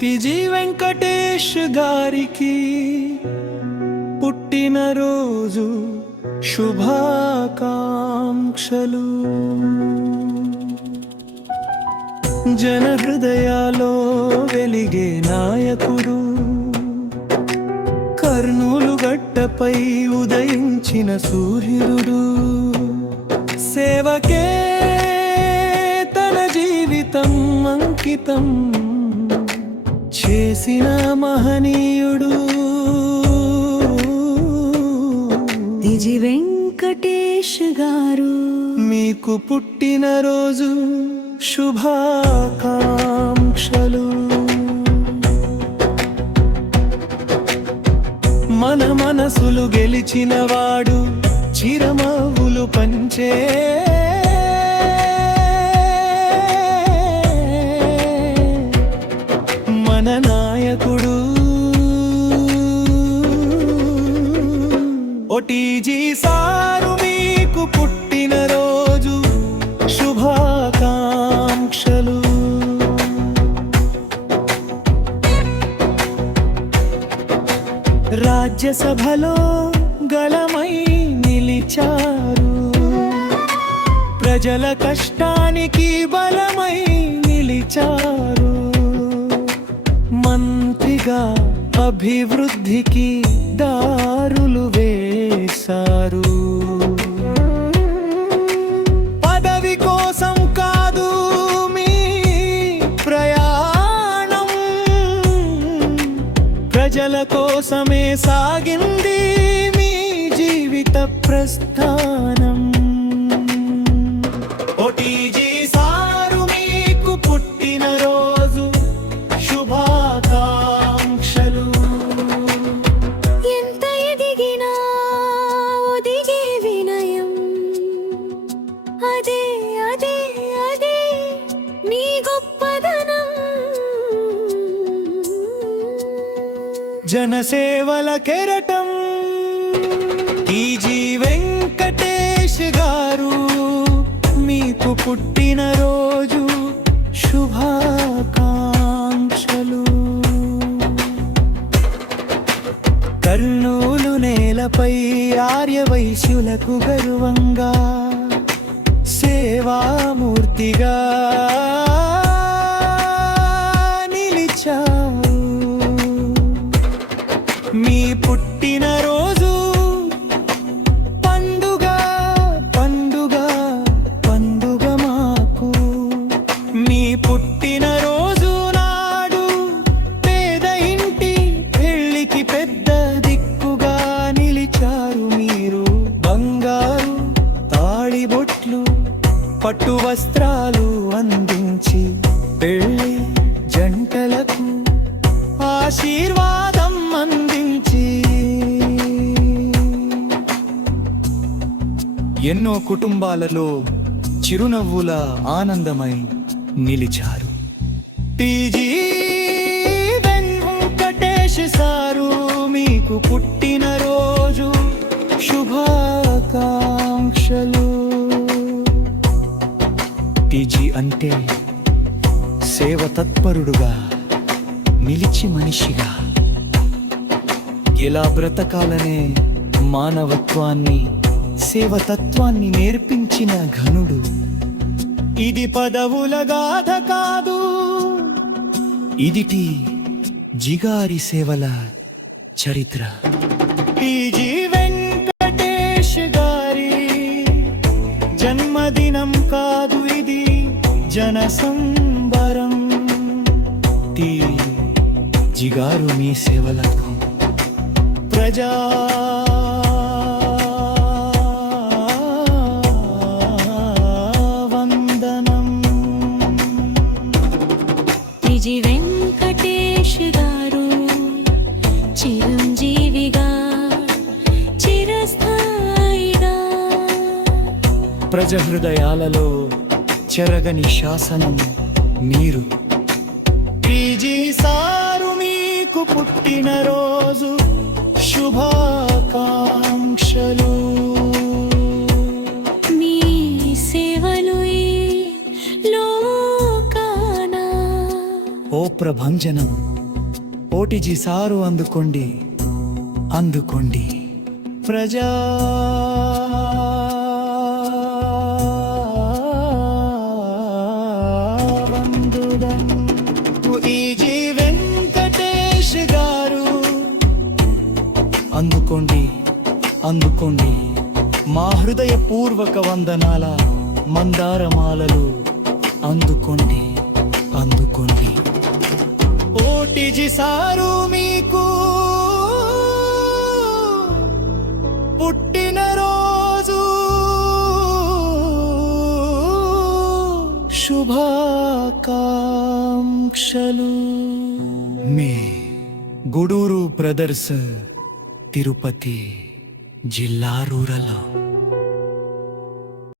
TG Venkatesh గారికి పుట్టినరోజు శుభాకాంక్షలు. జన హృదయాలో వెలిగే నాయకుడు, కర్నూలు గడ్డపై ఉదయించిన సూర్యుడు, సేవకే తన జీవితం అంకితం చేసిన మహనీయుడు. టిజి వెంకటేష్ గారు మీకు పుట్టినరోజు శుభాకాంక్షలు. మన మనసులు గెలిచినవాడు, చిరమవులు పంచే మన నాయకుడు. టిజి సారు మీకు పుట్టినరోజు శుభాకాంక్షలు. రాజ్యసభలో గళమై నిలిచారు, ప్రజల కష్టానికి బలమై నిలిచారు. మంత్రిగా అభివృద్ధికి దారులు వేశారు. పదవి కోసం కాదు మీ ప్రయాణం, ప్రజల కోసమే సాగింది మీ జీవిత ప్రస్థానం. టిజి సారు మీకు పుట్టినరోజు శుభాకాంక్షలు. ఎంత ఎదిగినా ఒదిగే వినయం, అదే అదే అదే నీ గొప్పదనం. జనసేవల కెరటం టిజి వెంకటేష్ గారు మీకు పుట్టినరోజు శుభాకాంక్షలు. కర్నూలు నేలపై ఆర్యవైశ్యులకు గర్వంగా సేవామూర్తిగా నిలిచారు. మీ పుట్టినరోజు పండుగ పండుగ పండుగ మాకు. మీ పుట్టినరోజు నాడు పేద ఇంటి పెళ్లికి పెద్ద దిక్కుగా నిలిచారు మీరు. బంగారు తాళిబొట్లు పట్టు వస్త్రాలు అందించి పెళ్లి జంటలకు ఆశీర్వాదం అందించి ఎన్నో కుటుంబాలలో చిరునవ్వుల ఆనందమై నిలిచారు. టిజి వెంకటేష్ సారు మీకు పుట్టినరోజు శుభాకాంక్షలు. టిజి అంటే సేవ తత్పరుడుగా నిలిచి మనిషిగా ఎలా బ్రతకాలనే మానవత్వాన్ని సేవతత్వాన్ని నేర్పించిన ఘనుడు. ఇది పదవుల గాథ కాదు, ఇదిటి జిగారి సేవల చరిత్ర. టిజి వెంకటేష్ గారి జన్మదినం కాదు, ఇది జన సంబరం. టిజి గారు మీ సేవలకు ప్రజా టిజి వెంకటేష్ గారు చిరంజీవిగా చిరస్థాయిగా ప్రజ హృదయాలలో చెరగని శాసనం మీరు. టిజి సారు మీకు పుట్టినరోజు శుభాకాంక్షలు. మీ సేవలు ఈ లోకాన ఓ ప్రభంజనం ఓటీజీ సారు అందుకోండి అందుకోండి ప్రజా వందుదం ఈజీ వెంకటేష్ గారు అందుకోండి అందుకోండి మా హృదయపూర్వక వందనాల మందారమాలలు అందుకోండి అందుకోండి ఓటీజీ సారు మీకు పుట్టినరోజు శుభాకాంక్షలు మీ గూడూరు బ్రదర్స్ తిరుపతి జిల్లా రూరల్